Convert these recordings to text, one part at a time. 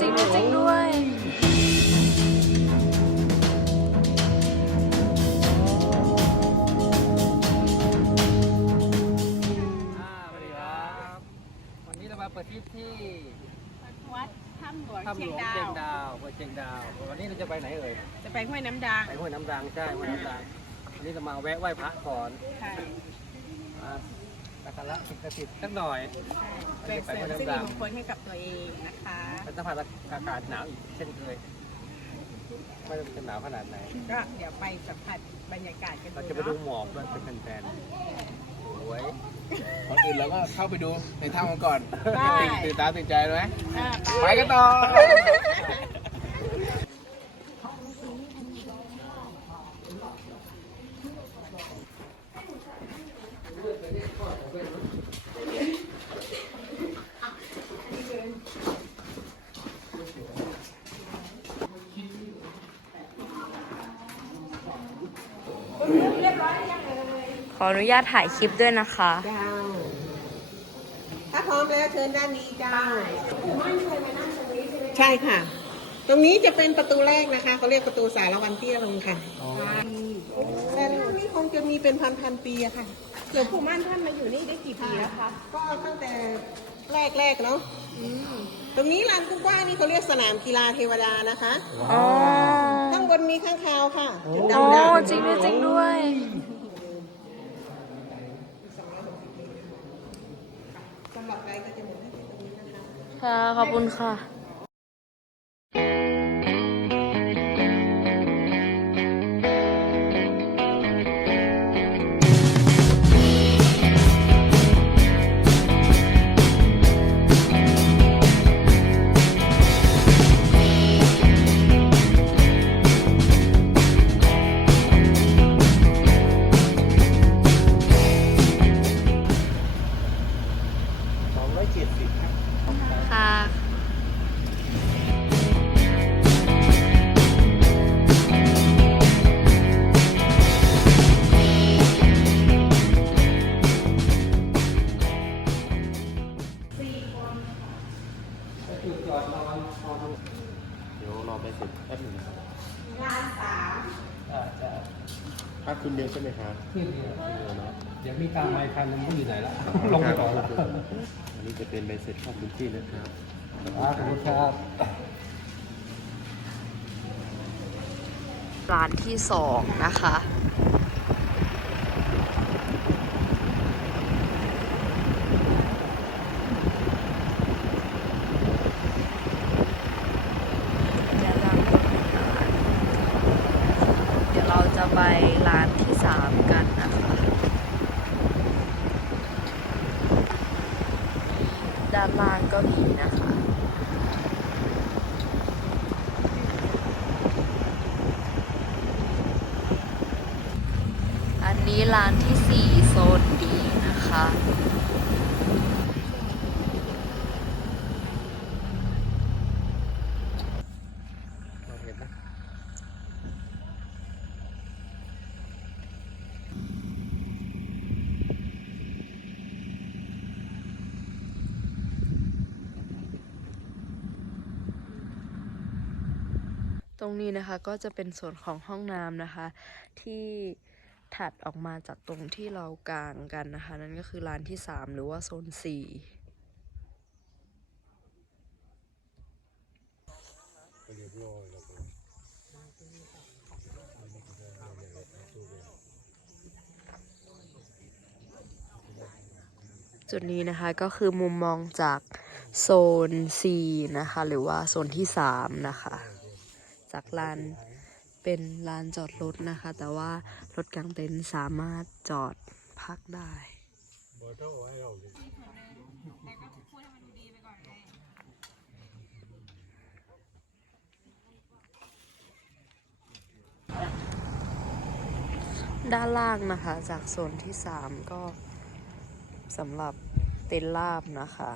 จริงด้วยจริงด้วย อ่าสวัสดีครับ วันนี้เรามาเปิดทริปที่วัดถ้ำหลวงถ้ำหเชีลยงวงดาเชียงวดาวเปิดเชียงดาว วันนี้เราจะไปไหนเอ่ย จะไปห้วยน้ำดังไปห้วยน้ำดังใช่ห้วยน้ำดังวันนี้เรามาแวะไหว้พระก่อน ใช่อ่า สักการะสิ่งศักดิ์สิทธิ์สักหน่อยใช่เป็นเสริมสิริมงคลให้กับตัวเองนะคะเป็นสัมผัสอากาศหนาวอีกเช่นเคยไม่รู้จะหนาวขนาดไหนก็เดี๋ยวไปสัมผัสบรรยากาศกันเราดูจะไปดูเนาะหมอกด้วยเป็นแฟนๆสวยก่อนอื่นเราก็เข้าไปดูในถ้ำกันก่อนได้ตื่นตื่นตาตื่นใจเลยไหมอ่าไปกันต่อ ออนุญาตถ่ายคลิปด้วยนะคะ เจ้า ถ้าพร้อมแล้วเชิญด้านนี้เจ้าใช่ค่ะ ตรงนี้จะเป็นประตูแรกนะคะเขาเรียกประตูสารวันเตี้ยลงค่ะแต่รุ่นนี้คงจะมีเป็นพันพันๆปีอะค่ะ หลวงปู่มั่นท่านมาอยู่นี่ได้กี่ปีแล้วคะ ก็ตั้งแต่แรกๆเนาะตรงนี้ลานกว้างๆนี่เขาเรียกสนามกีฬาเทวดานะคะ อ๋อ ข้างบนมีข้างคาวค่ะจุดโอ้ดำๆจริงด้วยจริงด้วยสำหรับใคร ก็จะหมดให้ตรงนี้นะคะ ค่ะ ขอบคุณค่ะ ขึ้นเนี่ยคืนเดียวเนาะเดี๋ยวมีตามไมค์คันนึงไม่อยู่ไหนละลงไปก่อนละอันนี้จะเป็นใบเสร็จเข้าพื้นที่นะครับอ่าขอบคุณครับร้านที่สองนะคะ เดี๋ยวเราจะไปร้านที่สามกันนะคะ ด้านล่างก็มีนะคะ อั นนี้ร้านที่สี่โซนดีนะคะเราเห็นนะตรงนี้นะคะก็จะเป็นส่วนของห้องน้ำนะคะ ที่ ถัดออกมาจากตรงที่เรากางกันนะคะ นั่นก็คือร้านที่ 3 หรือว่าโซน4จุดนี้นะคะก็คือมุมมองจากโซน C นะคะ หรือว่าโซนที่ 3 นะคะ จากลาน เป็นลานจอดรถนะคะ แต่ว่ารถกลางเต็นท์สามารถจอดพักได้ด้านล่างนะคะ จากโซนที่ 3 ก็สำหรับเต็นท์ลาบนะคะ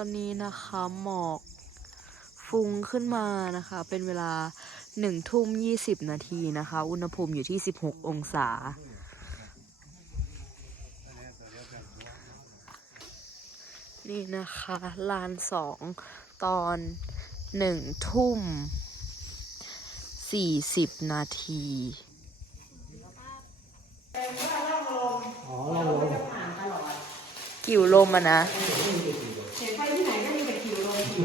ตอนนี้นะคะหมอกฟุ้งขึ้นมานะคะ เป็นเวลาหนึ่งทุ่มยี่สิบนาทีนะคะ อุณหภูมิอยู่ที่สิบหกองศา นี่นะคะลานสองตอนหนึ่งทุ่มสี่สิบนาทีกิ่วลมอะนะ นี่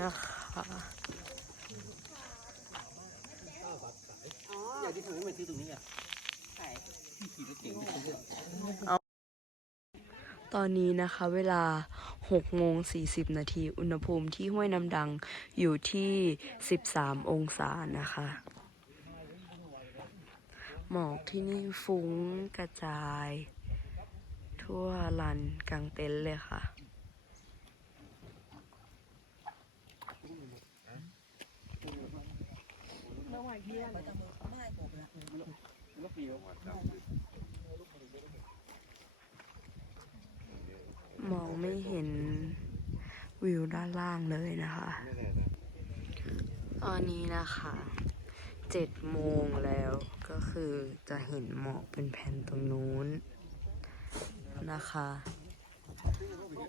นะคะอยางที่ผมไม่มาซื้อตรงนี้อะใช่ขี่รถเก่งที่ซื้อตอนนี้นะคะ เวลา 6โมง40 นาที อุณหภูมิที่ห้วยน้ำดังอยู่ที่ 13 องศานะคะ หมอกที่นี่ฟุ้งกระจาย ทั่วลานกลางเต็นท์เลยค่ะ มองไม่เห็นวิวด้านล่างเลยนะคะ ตอนนี้นะคะเจ็ดโมงแล้วก็คือจะเห็นหมอกเป็นแผ่นตรงนู้นนะคะ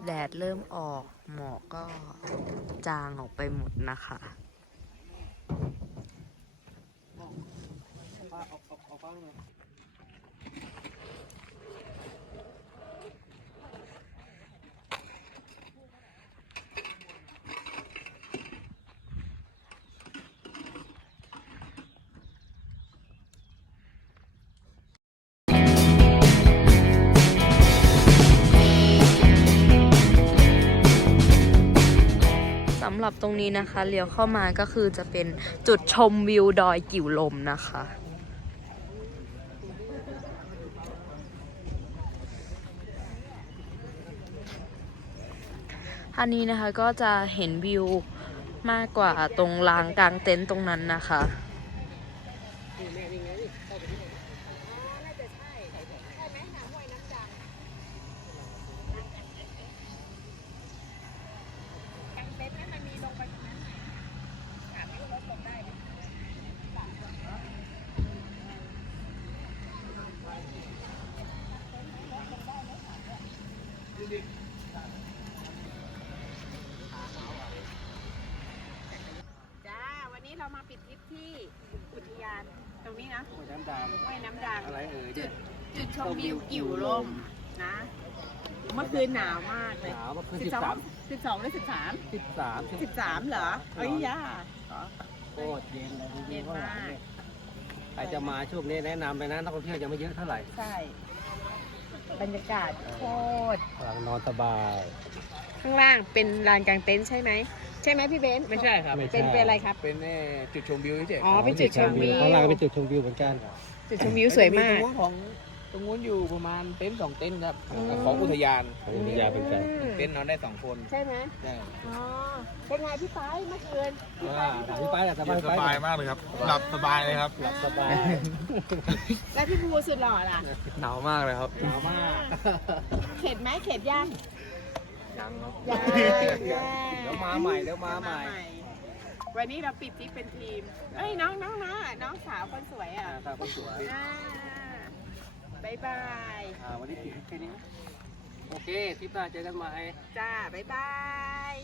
แดดเริ่มออกหมอกก็จางออกไปหมดนะคะสำห รับตรงนี้นะคะเลี้ยวเข้ามาก็คือจะเป็นจุดชมวิวดอยกิ่วลมนะคะ อันนี้นะคะก็จะเห็นวิวมากกว่าตรงลานกลางเต็นท์ตรงนั้นนะคะ กางเต็นท์นั้นมันมีลงไปตรงนั้นไหมถามให้รถลงได้ไหม จ้า วันนี้เรามาปิด ทริปที่อุทยานตรงนี้นะห้วยน้ำดามห้วยน้ำดังอะไรเอ่ยเนี่ยจุดชมวิวกิ่วลมนะ เมื่อคืนหนาวมากเลยหนาวเมื่อคืนสิสิบบสอสางมสิบสองหรือสิบสามสิบสามสิบสามเหรอเอ้ยย่า โคตรเย็นเลยเย็นมากใครจะมาช่วงนี้แนะนำเลยนะนักท่องเที่ยวยังไม่เยอะเท่าไหร่ ใช่ บรรยากาศโคตรกำลังนอนสบาย ข้างล่างเป็นลานกลางเต็นท์ใช่ไหมใช่ไหมพี่เบนซ์ไม่ใช่ครับเป็นเป็นอะไรครับ เป็นจุดชมวิวเฉยอ๋อเป็นจุดชมวิว ข้างล่างเป็นจุดชมวิวเหมือนกัน จุดชมวิวสวยมากตรงนู้นของต รงนู้นอยู่ประมาณเต็นท์สองเต็นท์ครับอืม ของอุทยานของอุทยานเป็นกันอืมเต็นท์นอนได้สองคนใช่ไหมใช่อ๋อเป็นไงพี่ป้ายเมื่อคืนอ่าถามพี่ป้ายหน่อยสบายสบายมากเลยครับ หลับสบายเลยครับหลับสบายแล้วพี่ภูสุดหล่อล่ะหนาวมากเลยครับ หนาวมาก เข็ดไหมเข็ดยังยังครับ ยังเดี๋ยวมาใหม่เดี๋ยวมาใหม่ วันนี้เราปิดที่เป็นทีม เอ้ยน้องน้องนะน้องสาวคนสวยอะอ่าตาคนสวย อ่า บายบาย อ่าวันนี้ปิดแค่นี้นะโอเคทริปหน้าเจอกันใหม่ จ้าบายบาย